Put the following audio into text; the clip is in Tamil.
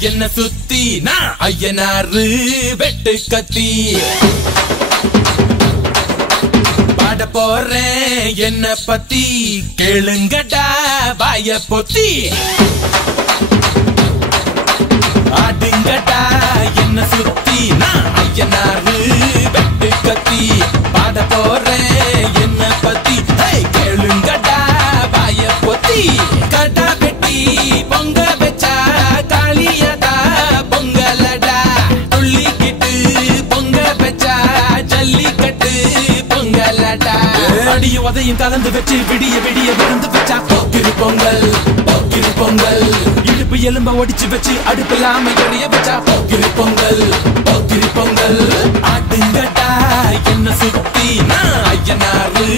என்ன சுத்தி நான் ஐயனாரு வெட்டு கத்தி பாட போறேன் என்ன பத்தி கேளுங்கடா வாய பொத்தி ஆடுங்கடா என்ன சுத்தி நான் ஐயனாரு வெட்டு கத்தி பாட போறேன் என்ன பத்தி கேளுங்கடா வாய பொத்தி கடா வெட்டி பொங்க வச்சா காளியடா பொங்கலடா துள்ளிக்கிட்டு பொங்க வச்சா ஜல்லிக்கட்டு பொங்கலடா அடிய உதையும் கலந்து வச்சு விடிய விடிய விருந்து வச்சா போக்கிரு பொங்கல் போக்கிரு பொங்கல் இடுப்பு எலும்ப ஒடிச்சு வச்சு அடுப்பில்லாம எடைய வச்சா போக்கிரு பொங்கல் போக்கிரு பொங்கல் ஆடுங்கடா என்ன சுத்தி நான் ஐயனாரு